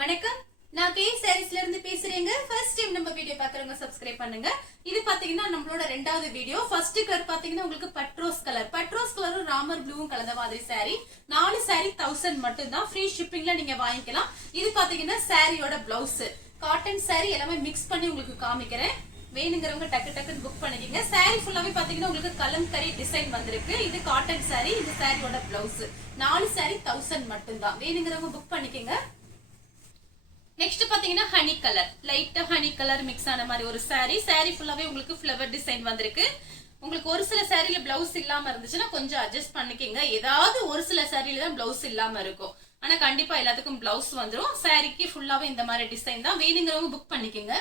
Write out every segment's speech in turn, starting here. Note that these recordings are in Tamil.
வணக்கம். நான் கே சாரீஸ்ல இருந்து பேசுறேங்க. ஃபர்ஸ்ட் டைம் நம்ம வீடியோ பாக்குறவங்க சப்ஸ்கிரைப் பண்ணுங்க. இது பாத்தீங்கன்னா நம்மளோட ரெண்டாவது வீடியோ. ஃபர்ஸ்ட் கலர் பாத்தீங்கன்னா உங்களுக்கு பட்ரோஸ் கலரும் ராமர் ப்ளூவும் கலந்த மாதிரி சாரி. 4 சாரி 1000 மட்டும் தான். ஃப்ரீ ஷிப்பிங்ல நீங்க வாங்கிக்கலாம். இது பாத்தீங்கன்னா சாரியோட பிளவுஸ். காட்டன் சாரி எல்லாமே மிக்ஸ் பண்ணி உங்களுக்கு காமிக்கிறேன். வேணுங்கிறவங்க டக்கு டக்குன்னு புக் பண்ணிக்கங்க. சாரி ஃபுல்லாவே பாத்தீங்கன்னா உங்களுக்கு கலம்கரி டிசைன் வந்திருக்கு. இது காட்டன் சாரி. இந்த சாரியோட பிளவுஸ். 4 சாரி 1000 மட்டும் தான். வேணுங்கிறவங்க புக் பண்ணிக்கங்க. நெக்ஸ்ட் பாத்தீங்கன்னா ஹனி கலர், லைட்டா ஹனி கலர் மிக்ஸ் ஆன மாதிரி ஒரு சாரி. சாரி ஃபுல்லாவே உங்களுக்கு ஃப்ளவர் டிசைன் வந்திருக்கு. உங்களுக்கு ஒரு சில சாரில பிளவுஸ் இல்லாம இருந்துச்சுன்னா கொஞ்சம் அட்ஜஸ்ட் பண்ணிக்கங்க. ஏதாவது ஒரு சில சாரில தான் பிளவுஸ் இல்லாம இருக்கும். ஆனா கண்டிப்பா எல்லாத்துக்கும் பிளவுஸ் வந்துடும். சாரிக்கு ஃபுல்லாவே இந்த மாதிரி டிசைன் தான். வேணுங்கிறவங்க புக் பண்ணிக்கங்க.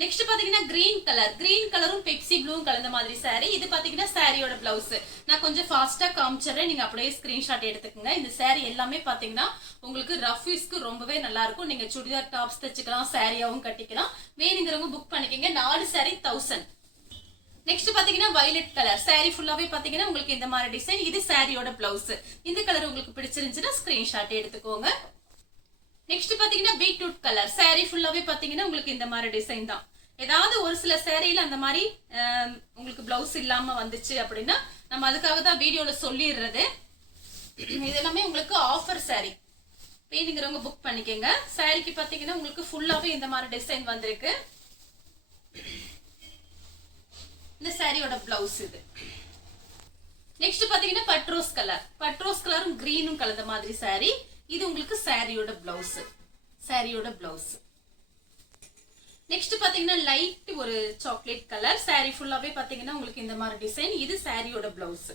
நெக்ஸ்ட் பாத்தீங்கன்னா கிரீன் கலரும் பெப்சி ப்ளூவும் கலந்த மாதிரி சாரி. இது பாத்தீங்கன்னா சாரியோட பிளவுஸ். நான் கொஞ்சம் ஃபாஸ்டா காமிச்சிடுறேன், நீங்க அப்படியே ஸ்கிரீன்ஷாட் எடுத்துக்கோங்க. இந்த சாரி எல்லாமே பாத்தீங்கன்னா உங்களுக்கு ரஃப் யூஸ்க்கு ரொம்பவே நல்லா இருக்கும். நீங்க சுடிதார் டாப்ஸ் தச்சுக்கலாம், சாரியாவும் கட்டிக்கலாம். வேணுங்கிறவங்க புக் பண்ணிக்கங்க. 4 சாரி 1000. நெக்ஸ்ட் பாத்தீங்கன்னா வயலட் கலர் சாரி ஃபுல்லாவே பாத்தீங்கன்னா உங்களுக்கு இந்த மாதிரி டிசைன். இது சாரியோட பிளவுஸ். இந்த கலர் உங்களுக்கு பிடிச்சிருந்துச்சுன்னா ஸ்கிரீன்ஷாட் எடுத்துக்கோங்க. நெக்ஸ்ட் பாத்தீங்கன்னா பீட்ரூட் கலர் சாரி ஃபுல்லாவே பாத்தீங்கன்னா உங்களுக்கு இந்த மாதிரி டிசைன் தான். ஏதாவது ஒரு சில சேரீல அந்த மாதிரி உங்களுக்கு பிளவுஸ் இல்லாம வந்துச்சு அப்படின்னா நம்ம அதுக்காக தான் வீடியோல சொல்லிடுறது. இது எல்லாமே உங்களுக்கு ஆஃபர் சாரி. வேணுங்கிறவங்க புக் பண்ணிக்கங்க. சாரிக்கு பாத்தீங்கன்னா உங்களுக்கு ஃபுல்லாவே இந்த மாதிரி டிசைன் வந்திருக்கு. இந்த சாரியோட பிளவுஸ் இது. நெக்ஸ்ட் பாத்தீங்கன்னா பட்ரோஸ் கலரும் கிரீனும் கலந்த மாதிரி சாரி. இது உங்களுக்கு சாரியோட பிளவுஸ். நெக்ஸ்ட் பாத்தீங்கன்னா லைட் ஒரு சாக்லேட் கலர் சாரி ஃபுல்லாவே பாத்தீங்கன்னா உங்களுக்கு இந்த மாதிரி டிசைன். இது சாரியோட பிளவுஸ்.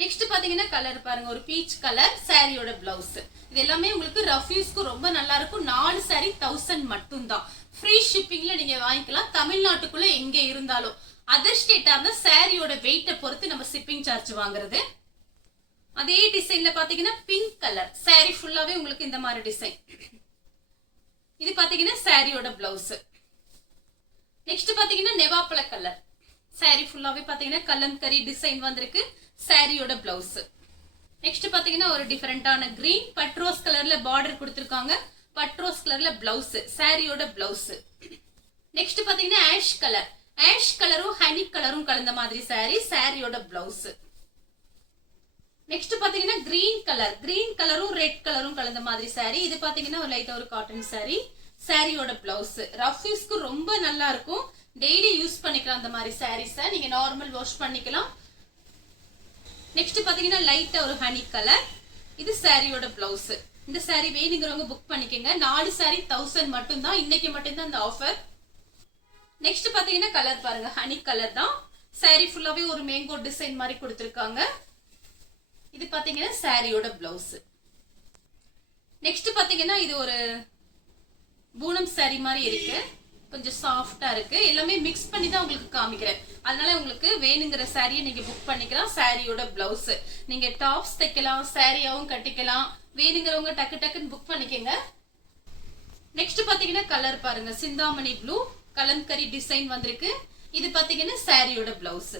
நெக்ஸ்ட் பாத்தீங்கன்னா கலர் பாருங்க, ஒரு பீச் கலர் சாரியோட பிளவுஸ். இது எல்லாமே உங்களுக்கு ரஃப் யூஸ்க்கு ரொம்ப நல்லா இருக்கும். 4 சாரி 1000 மட்டும் தான். ஃப்ரீ ஷிப்பிங்ல நீங்க வாங்கிக்கலாம். தமிழ்நாட்டுக்குள்ள எங்க இருந்தாலும். அதர் ஸ்டேட்டா இருந்தா சாரியோட வெயிட்டை பொறுத்து நம்ம ஷிப்பிங் சார்ஜ் வாங்குறது. அதே டிசைன்ல பாத்தீங்கன்னா பிங்க் கலர் சாரி ஃபுல்லாவே உங்களுக்கு இந்த மாதிரி டிசைன். இது பாத்தீங்கன்னா சாரியோட பிளவுஸ். நெக்ஸ்ட் பாத்தீங்கன்னா நெவாப்பழ கலர் சாரி ஃபுல்லாவே பாத்தீங்கன்னா கலம்கரி டிசைன் வந்திருக்கு. சாரியோட பிளவுஸ். நெக்ஸ்ட் பாத்தீங்கன்னா ஒரு டிஃபரெண்டான கிரீன் பட்ரோஸ் கலர்ல பார்டர் கொடுத்திருக்காங்க. பட்ரோஸ் கலர்ல பிளவுஸ். சாரியோட பிளவுஸ். நெக்ஸ்ட் பாத்தீங்கன்னா ஆஷ் கலரும் ஹனி கலரும் கலந்த மாதிரி சாரி. சாரியோட பிளவுஸ். நெக்ஸ்ட் பாத்தீங்கன்னா கிரீன் கலரும் ரெட் கலரும் கலந்த மாதிரி சாரி. இது பாத்தீங்கன்னா ஒரு லைட்டா ஒரு காட்டன் சாரி. சாரியோட பிளவுஸ். ரஃப் யூஸ்க்கு ரொம்ப நல்லா இருக்கும். டெய்லி யூஸ் பண்ணிக்கலாம் அந்த மாதிரி சாரீஸ. நீங்க நார்மல் வாஷ் பண்ணிக்கலாம். நெக்ஸ்ட் பாத்தீங்கன்னா லைட்டா ஒரு ஹனி கலர். இது சாரியோட பிளவுஸ். இந்த சாரி வேணுங்கிறவங்க புக் பண்ணிக்கங்க. 4 சாரி 1000 மட்டும் தான். இன்னைக்கு மட்டும் தான் இந்த ஆஃபர். நெக்ஸ்ட் பாத்தீங்கன்னா கலர் பாருங்க, ஹனி கலர் தான். சாரி ஃபுல்லாவே ஒரு மேங்கோ டிசைன் மாதிரி கொடுத்திருக்காங்க. இது பாத்தீங்கன்னா சாரியோட பிளவுஸ். நெக்ஸ்ட் பாத்தீங்கன்னா இது ஒரு பூனம் சாரி மாதிரி இருக்கு. கொஞ்சம் சாஃப்டா இருக்கு. எல்லாமே மிக்ஸ் பண்ணி தான் உங்களுக்கு காமிக்கிறேன். அதனால உங்களுக்கு வேணுங்கிற சாரியை நீங்க புக் பண்ணிக்கலாம். சாரியோட பிளவுஸ். நீங்க டாப்ஸ் தைக்கலாம், சாரியாவும் கட்டிக்கலாம். வேணுங்கிறவங்க டக்கு டக்குன்னு புக் பண்ணிக்கங்க. நெக்ஸ்ட் பாத்தீங்கன்னா கலர் பாருங்க, சிந்தாமணி ப்ளூ கலம்கரி டிசைன் வந்திருக்கு. இது பாத்தீங்கன்னா சாரியோட பிளவுஸ்.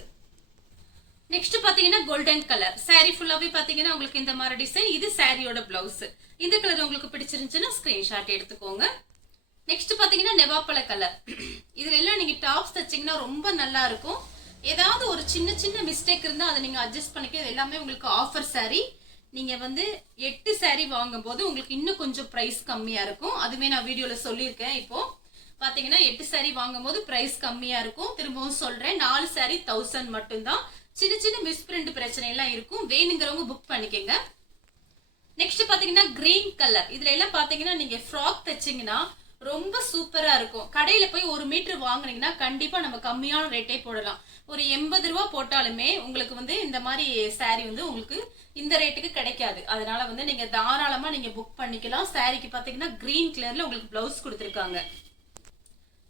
நெக்ஸ்ட் பாத்தீங்கன்னா கோல்டன் கலர் சாரி ஃபுல்லாவே பாத்தீங்கன்னா உங்களுக்கு இந்த மாதிரி டிசைன். இது சாரியோட பிளவுஸ். இந்த கலர் உங்களுக்கு பிடிச்சிருந்துச்சுன்னா ஸ்கிரீன்ஷாட் எடுத்துக்கோங்க. நெக்ஸ்ட் பாத்தீங்கன்னா நெவாப்பழ கலர். இதுல எல்லாம் நீங்க டாப்ஸ் தச்சீங்கன்னா ரொம்ப நல்லா இருக்கும். ஏதாவது ஒரு சின்ன மிஸ்டேக் இருந்தா அதை நீங்க அட்ஜஸ்ட் பண்ணிக்க. இது எல்லாமே உங்களுக்கு ஆஃபர் சாரி. நீங்க 8 சாரி வாங்கும் போது உங்களுக்கு இன்னும் கொஞ்சம் பிரைஸ் கம்மியா இருக்கும். அதுவே நான் வீடியோல சொல்லியிருக்கேன். இப்போ பாத்தீங்கன்னா 8 சாரி வாங்கும் போது பிரைஸ் கம்மியா இருக்கும். திரும்பவும் சொல்றேன், 4 சாரி 1000 மட்டும் தான். சின்ன மிஸ்பிரிண்ட் பிரச்சனை எல்லாம் இருக்கும். வேணுங்கிறவங்க புக் பண்ணிக்கங்க. நெக்ஸ்ட் பாத்தீங்கன்னா கிரீன் கலர். இதுல எல்லாம் பாத்தீங்கன்னா நீங்க ஃப்ராக் தச்சீங்கன்னா ரொம்ப சூப்பரா இருக்கும். கடையில போய் 1 மீட்டர் வாங்குனீங்கன்னா கண்டிப்பா நம்ம கம்மியான ரேட்டே போடலாம். ஒரு 80 ரூபாய் போட்டாலுமே உங்களுக்கு இந்த மாதிரி சாரி உங்களுக்கு இந்த ரேட்டுக்கு கிடைக்காது. அதனால நீங்க தாராளமா நீங்க புக் பண்ணிக்கலாம். சாரிக்கு பாத்தீங்கன்னா கிரீன் கலர்ல உங்களுக்கு பிளவுஸ் கொடுத்திருக்காங்க.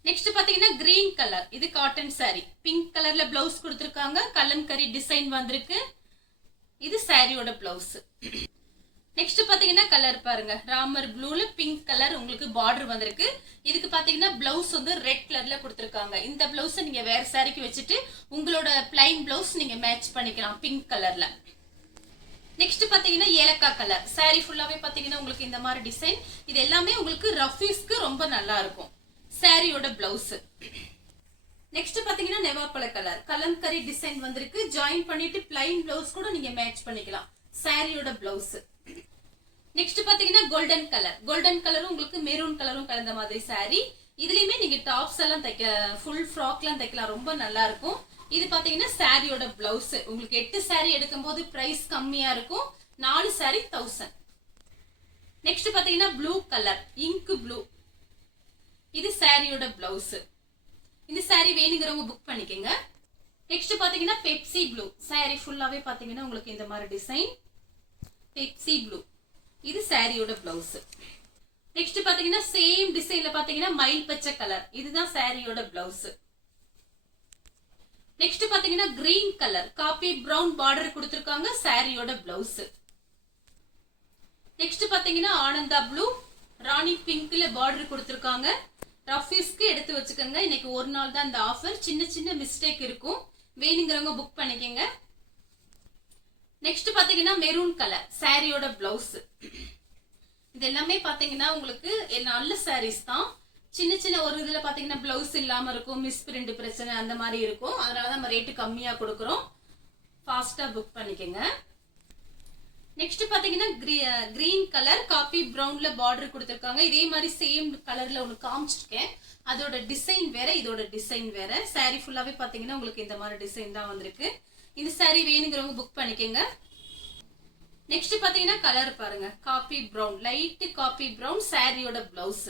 நெக்ஸ்ட் பாத்தீங்கன்னா கிரீன் கலர். இது காட்டன் சாரி. பிங்க் கலர்ல பிளவுஸ் கொடுத்திருக்காங்க. கலம்கரி டிசைன் வந்திருக்கு. இது சாரியோட பிளவுஸ். நெக்ஸ்ட் பாத்தீங்கன்னா கலர் பாருங்க, ராமர் ப்ளூல பிங்க் கலர் உங்களுக்கு பார்டர் வந்திருக்கு. இதுக்கு பாத்தீங்கன்னா பிளவுஸ் ரெட் கலர்ல கொடுத்திருக்காங்க. இந்த பிளவுஸ் நீங்க வேற சாரிக்கு வச்சுட்டு உங்களோட பிளைன் பிளவுஸ் நீங்க மேட்ச் பண்ணிக்கலாம் பிங்க் கலர்ல. நெக்ஸ்ட் பாத்தீங்கன்னா ஏலக்காய் கலர் saree ஃபுல்லாவே பாத்தீங்கன்னா உங்களுக்கு இந்த மாதிரி டிசைன். இது எல்லாமே உங்களுக்கு ரஃபீஸ்க்கு ரொம்ப நல்லா இருக்கும். சாரியோட பிளவுஸ். நெக்ஸ்ட் பாத்தீங்கன்னா நெவாப்பழ கலர் கலம்கரி டிசைன் வந்திருக்கு. ஜாயின் பண்ணிட்டு பிளைன் பிளவுஸ் கூட நீங்க மேட்ச் பண்ணிக்கலாம். சாரியோட பிளவுஸ். நெக்ஸ்ட் பாத்தீங்கன்னா கோல்டன் கலரும் உங்களுக்கு மெரூன் கலரும் கலந்த மாதிரி saree. இதுலயுமே நீங்க டாப்ஸ் எல்லாம் தைக்க, ஃபுல் ஃப்ராக் எல்லாம் தைக்கலாம், ரொம்ப நல்லா இருக்கும். இது பாத்தீங்கன்னா சாரியோட பிளவுஸ். உங்களுக்கு 8 saree எடுக்கும் போது பிரைஸ் கம்மியா இருக்கும். 4 saree 1000. நெக்ஸ்ட் பாத்தீங்கன்னா ப்ளூ கலர் இங்க் ப்ளூ. இது சாரியோட பிளவுஸ். இந்த saree வேணுங்கிறவங்க புக் பண்ணிக்கங்க. நெக்ஸ்ட் பாத்தீங்கன்னா பெப்சி ப்ளூ. saree ஃபுல்லாவே பாத்தீங்கன்னா உங்களுக்கு இந்த மாதிரி டிசைன் பெப்சி ப்ளூ. இது சாரியோட பிளவுஸ். நெக்ஸ்ட் பாத்தீங்கன்னா சேம் டிசைன்ல பாத்தீங்கன்னா மயில் பச்சை கலர். இதுதான் சாரியோட பிளவுஸ். நெக்ஸ்ட் பாத்தீங்கன்னா green colour coffee brown border கொடுத்திருக்காங்க. சாரியோட பிளவுஸ். நெக்ஸ்ட் பாத்தீங்கன்னா ஆனந்தா ப்ளூ ராணி பிங்க்ல பார்டர் கொடுத்திருக்காங்க. ரஃபீஸ்க்கு எடுத்து வச்சுக்கோங்க. இன்னைக்கு ஒரு நாள் தான் இந்த ஆஃபர். சின்ன மிஸ்டேக் இருக்கும். வேணுங்கிறவங்க புக் பண்ணிக்கங்க. நெக்ஸ்ட் பாத்தீங்கன்னா மெரூன் கலர் சாரியோட பிளவுஸ். இது எல்லாமே பாத்தீங்கன்னா உங்களுக்கு நல்ல சாரீஸ் தான். சின்ன ஒரு இதுல பாத்தீங்கன்னா பிளவுஸ் இல்லாம இருக்கும், மிஸ் பிரிண்ட் பிரச்சனை அந்த மாதிரி இருக்கும். அதனாலதான் நம்ம ரேட்டு கம்மியா கொடுக்குறோம். ஃபாஸ்டா புக் பண்ணிக்கங்க. நெக்ஸ்ட் பாத்தீங்கன்னா கிரீன் கலர் காபி பிரவுன்ல பார்டர் கொடுத்திருக்காங்க. இதே மாதிரி சேம் கலர்ல ஒன்னு காமிச்சிருக்கேன். அதோட டிசைன் வேற, இதோட டிசைன் வேற. saree ஃபுல்லாவே பாத்தீங்கன்னா உங்களுக்கு இந்த மாதிரி டிசைன் தான் வந்திருக்கு. இந்த saree வேணுங்கிறவங்க புக் பண்ணிக்கங்க. நெக்ஸ்ட் பாத்தீங்கன்னா கலர் பாருங்க coffee brown, light coffee brown சாரியோட பிளவுஸ்.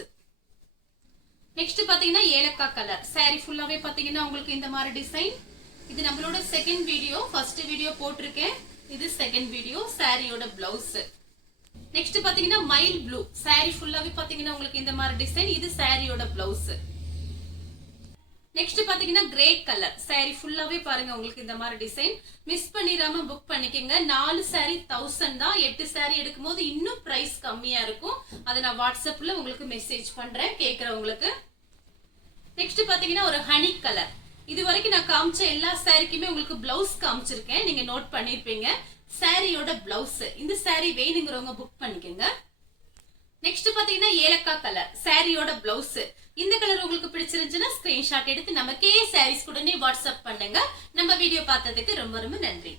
நெக்ஸ்ட் பாத்தீங்கன்னா ஏலக்காய் கலர் saree ஃபுல்லாவே பாத்தீங்கன்னா உங்களுக்கு இந்த மாதிரி டிசைன். இது நம்மளோட செகண்ட் வீடியோ. ஃபர்ஸ்ட் வீடியோ போட்டிருக்கேன். இது செகண்ட் வீடியோ. சாரியோட பிளவுஸ். நெக்ஸ்ட் பாத்தீங்கன்னா மயில் ப்ளூ. saree ஃபுல்லாவே பாத்தீங்கன்னா உங்களுக்கு இந்த மாதிரி டிசைன். இது சாரியோட பிளவுஸ். நெக்ஸ்ட் பாத்தீங்கன்னா கிரே கலர் saree ஃபுல்லாவே பாருங்க உங்களுக்கு இந்த மாதிரி டிசைன். மிஸ் பண்ணிராம புக் பண்ணிக்கங்க. 4 saree 1000 தான். 8 saree எடுக்கும்போது இன்னும் பிரைஸ் கம்மியா இருக்கும். அதை நான் வாட்ஸ்அப்ல உங்களுக்கு மெசேஜ் பண்றேன் கேக்குறவங்களுக்கு. நெக்ஸ்ட் பாத்தீங்கன்னா ஒரு ஹனி கலர். இது வரைக்கும் நான் காமிச்ச எல்லா சாரிக்குமே உங்களுக்கு பிளவுஸ் காமிச்சிருக்கேன். நீங்க நோட் பண்ணிருப்பீங்க. சாரியோட பிளவுஸ். இந்த saree வேணுங்கிறவங்க புக் பண்ணிக்கங்க. நெக்ஸ்ட் பாத்தீங்கன்னா ஏலக்காய் கலர் சாரியோட பிளவுஸ். இந்த கலர் உங்களுக்கு பிடிச்சிருந்துச்சுன்னா ஸ்கிரீன்ஷாட் எடுத்து நமக்கே சாரீஸ் உடனே வாட்ஸ்அப் பண்ணுங்க. நம்ம வீடியோ பார்த்ததுக்கு ரொம்ப நன்றி.